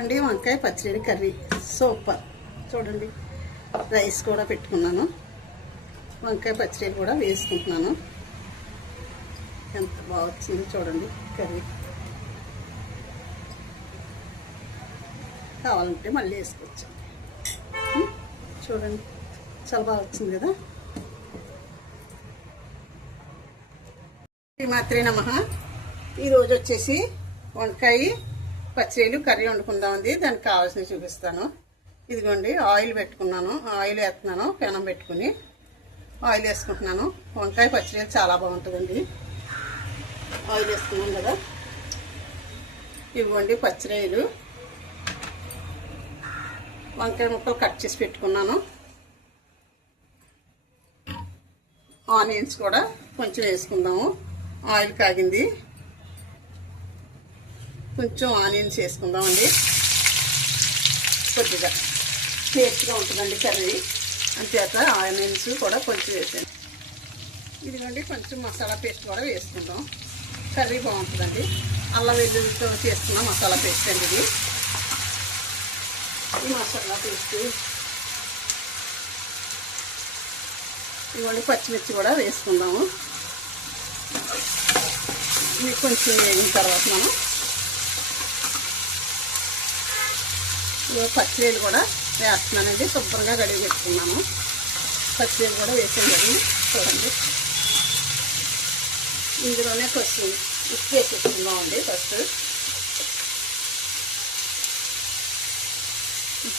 చూడండి వంకాయ పచ్చడి కర్రీ సూపర్. చూడండి రైస్ కూడా పెట్టుకున్నాను, వంకాయ పచ్చడి కూడా వేసుకుంటున్నాను. ఎంత బాగా వచ్చింది చూడండి కర్రీ. కావాలంటే మళ్ళీ వేసుకోవచ్చు. చూడండి చాలా బాగా వచ్చింది కదా. శ్రీమాత్రే నమః. ఈరోజు వచ్చేసి వంకాయ పచ్చడి కర్రీ వండుకుందామండి. దానికి కావాల్సినవి చూపిస్తాను. ఇదిగోండి ఆయిల్ పెట్టుకున్నాను, ఆయిల్ వేస్తున్నాను. పెనం పెట్టుకుని ఆయిల్ వేసుకుంటున్నాను. వంకాయ పచ్చడి చాలా బాగుంటుందండి. ఆయిల్ వేసుకున్నాను కదా. ఇవ్వండి పచ్చిరొయ్యలు, వంకాయ ముక్కలు కట్ చేసి పెట్టుకున్నాను. ఆనియన్స్ కూడా కొంచెం వేసుకుందాము. ఆయిల్ కాగింది, కొంచెం ఆనియన్స్ వేసుకుందామండి. కొద్దిగా టేస్ట్గా ఉంటుందండి కర్రీ, అంతేత ఆనియన్స్ కూడా కొంచెం వేసాను. ఇదిగోండి కొంచెం మసాలా పేస్ట్ కూడా వేసుకుందాం. కర్రీ బాగుంటుందండి. అల్లం వెల్లుల్లితో చేసుకున్న మసాలా పేస్ట్ అండి ఇది. ఈ మసాలా పేస్ట్ ఇవ్వండి. పచ్చిమిర్చి కూడా వేసుకుందాము. ఇవి కొంచెం వేగిన తర్వాత మనం పచ్చిరొయ్యలు కూడా వేస్తున్నానండి. శుభ్రంగా కడిగి పెట్టుకున్నాను. పచ్చిరొయ్యలు కూడా వేసేయండి. చూడండి ఇందులోనే కొంచెం ఉప్పు వేసేసుకుందామండి. ఫస్ట్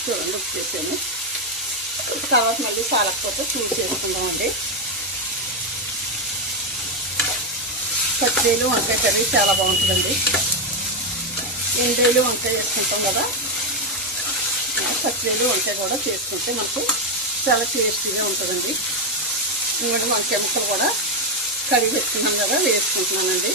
చూడండి ఉప్పు వేసాను. తర్వాత మళ్ళీ సాలకపోతే చూసి వేసుకుందామండి. పచ్చిరొయ్యలు వంకాయ కర్రీ చాలా బాగుంటుందండి. ఎండేలు వంకాయ వేసుకుంటాం కదా, పచ్చిరొయ్యలు వంకాయ కూడా చేసుకుంటే మనకు చాలా టేస్టీగా ఉంటుందండి. ఇంకోటి వంకాయ ముక్కలు కూడా కడిగి పెట్టుకున్నాం కదా, వేసుకుంటున్నానండి.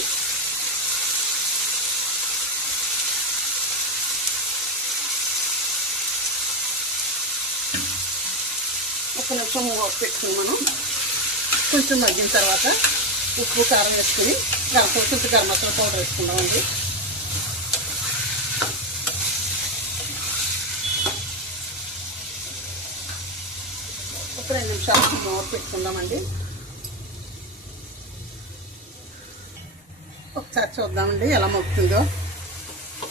ఒక నిమిషం మూత పెట్టుకుని మనం కొంచెం మగ్గిన తర్వాత ఉప్పు కారం వేసుకుని కొంచెం గరం మసాలా పౌడర్ వేసుకుందామండి. ఒక 2 నిమిషాలు మూత పెట్టుకుందామండి. ఒకసారి చూద్దామండి ఎలా మగ్గుతుందో.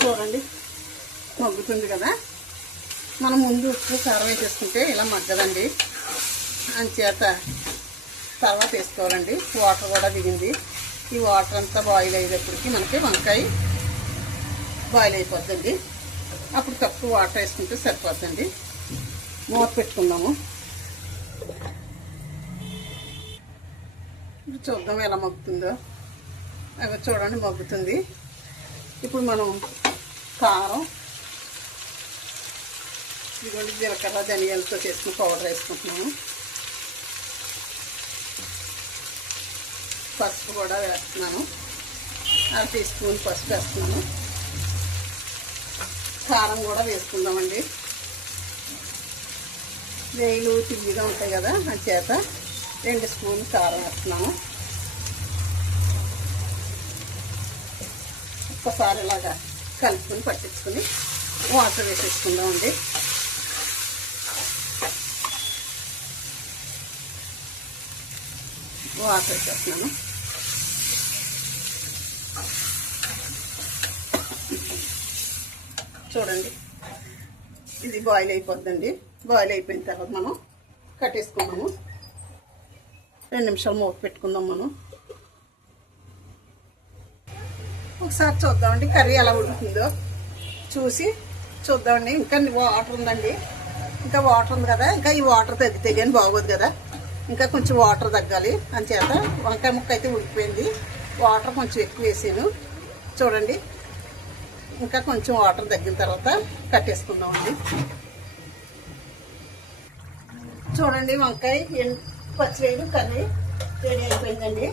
చూడండి మగ్గుతుంది కదా. మనం ముందు ఉప్పు కారం వేసేసుకుంటే ఇలా మగ్గదండి, అంచేత తర్వాత వేసుకోవాలండి. వాటర్ కూడా దిగింది. ఈ వాటర్ అంతా బాయిల్ అయ్యేటప్పటికి మనకి వంకాయ బాయిల్ అయిపోద్దండి. అప్పుడు తక్కువ వాటర్ వేసుకుంటే సరిపోద్దండి. మూత పెట్టుకుందాము. ఇప్పుడు చూద్దాం ఎలా మగ్గుతుందో. అవి చూడండి మగ్గుతుంది. ఇప్పుడు మనం కారం, ఇదిగోండి జీలకర్ర ధనియాలతో చేసుకుని పౌడర్ వేసుకుంటున్నాము. పసుపు కూడా వేస్తున్నాను. 1/2 టీ స్పూన్ పసుపు వేస్తున్నాను. కారం కూడా వేసుకుందామండి. వేలు తియ్యగా ఉంటాయి కదా, అంచేత 2 స్పూన్ కారం వేస్తున్నాను. ఒక్కసారి ఇలాగా కలుపుకొని పట్టించుకొని వాటర్ వేసేసుకుందామండి. వాటర్ వేసేస్తున్నాను. చూడండి ఇది బాయిల్ అయిపోద్దండి. బాయిల్ అయిపోయిన తర్వాత మనం కట్టేసుకున్నాము. 2 నిమిషాలు మూత పెట్టుకుందాం. మనం ఒకసారి చూద్దామండి కర్రీ ఎలా ఉడుకుతుందో చూసి చూద్దామండి. ఇంకా వాటర్ ఉందండి, ఇంకా వాటర్ ఉంది కదా. ఇంకా ఈ వాటర్ తగ్గితే కానీ బాగోదు కదా, ఇంకా కొంచెం వాటర్ తగ్గాలి. అంచేత వంకాయ ముక్క అయితే ఉడికిపోయింది. వాటర్ కొంచెం ఎక్కువ వేసాను. చూడండి ఇంకా కొంచెం వాటర్ తగ్గిన తర్వాత కట్టేసుకుందామండి. చూడండి వంకాయ పచ్చిరొయ్యలు కర్రీ రెడీ అయిపోయిందండి.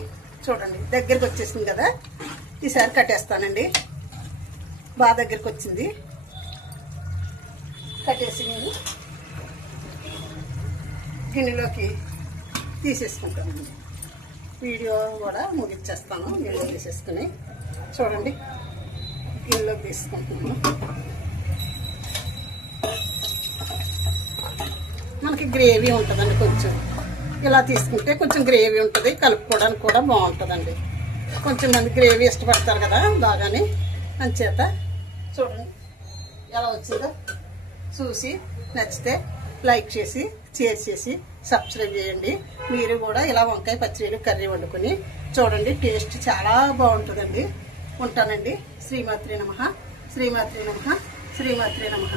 చూడండి దగ్గరికి వచ్చేసింది కదా. ఈసారి కట్టేస్తానండి. బాగా దగ్గరికి వచ్చింది. కట్టేసి నేను గిన్నెలోకి తీసేసుకుంటానండి. వీడియో కూడా ముగించేస్తాను. గిన్నెలో తీసేసుకుని చూడండి గిన్నెలోకి తీసుకుంటున్నాను. మనకి గ్రేవీ ఉంటుందండి. కొంచెం ఇలా తీసుకుంటే కొంచెం గ్రేవీ ఉంటుంది, కలుపుకోవడానికి కూడా బాగుంటుందండి. కొంచెం మంది గ్రేవీ ఇష్టపడతారు కదా బాగానే, అంచేత చూడండి ఎలా వచ్చిందో. చూసి నచ్చితే లైక్ చేసి షేర్ చేసి సబ్స్క్రైబ్ చేయండి. మీరు కూడా ఇలా వంకాయ పచ్చడి కర్రీ వండుకొని చూడండి, టేస్ట్ చాలా బాగుంటుందండి. ఉంటానండి. శ్రీమాత్రే నమః, శ్రీమాత్రే నమః, శ్రీమాత్రే నమః.